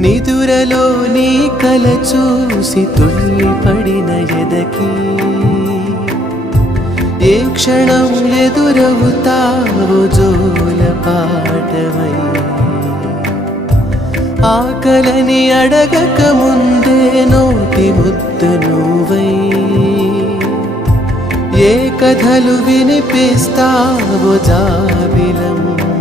నిదురలో నీ కల చూసి తుళ్ళిపడిన ఎదకి ఏ క్షణం ఎదురవుతావో జోల పాటవై ఆకలని అడగక ముందే నోటి ముద్దు నువ్వై ఏ కథలు వినిపిస్తావో జాబిలమ్మ